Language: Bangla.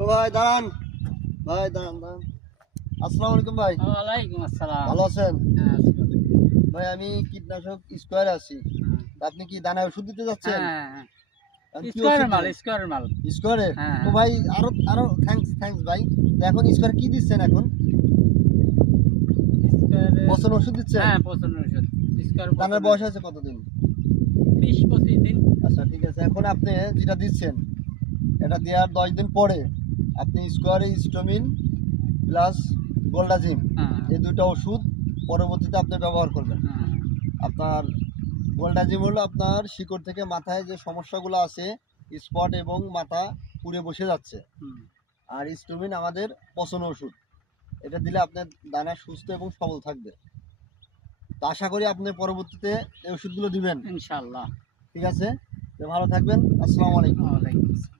ও ভাই দাঁড়ান, ভাই দাঁড়ান দাঁড়ান। আসসালামু আলাইকুম ভাই। ওয়ালাইকুম আসসালাম। ভালো আছেন? হ্যাঁ, আছি ভালো। ভাই আমি কীটনাশক স্কোয়ারে আছি। তা আপনি কি দানায় ওষুধ দিতে যাচ্ছেন? হ্যাঁ, হ্যাঁ। কি স্কোয়ারের ওষুধ মাল, দিবেন? স্কোয়ারের মাল। স্কোয়ারে? হ্যাঁ। তো ভাই আরো আরো থ্যাঙ্কস ভাই। তো এখন স্কোয়ারে কি দিচ্ছেন এখন? স্কোয়ারে পচন ওষুধ দিচ্ছেন? হ্যাঁ, পছন্দ ওষুধ। স্কোয়ার দানার বয়স আছে কতদিন? 20-25 দিন। আচ্ছা ঠিক আছে। এখন আপনি যেটা দিচ্ছেন এটা দেওয়ার 10 দিন পরে আপনি স্কোয়ারে স্টোমিন প্লাস গোল্ডাজিম হ্যাঁ, এই দুটো ওষুধ পরবর্তীতে আপনি ব্যবহার করবেন। হ্যাঁ, আপনার গোল্ডাজিম হলো আপনার শিকড় থেকে মাথায় যে সমস্যাগুলো আছে, স্পট এবং মাথা পুড়ে বসে যাচ্ছে। হুম। আর স্টোমিন আমাদের পচন ওষুধ। এটা দিলে আপনার দানা সুস্থ এবং সবল থাকবে। তো আশা করি আপনি পরবর্তীতে এই ওষুধগুলো দিবেন। ইনশাআল্লাহ। ঠিক আছে? তো ভালো থাকবেন। আসসালামু আলাইকুম। ওয়ালাইকুম আসসালাম।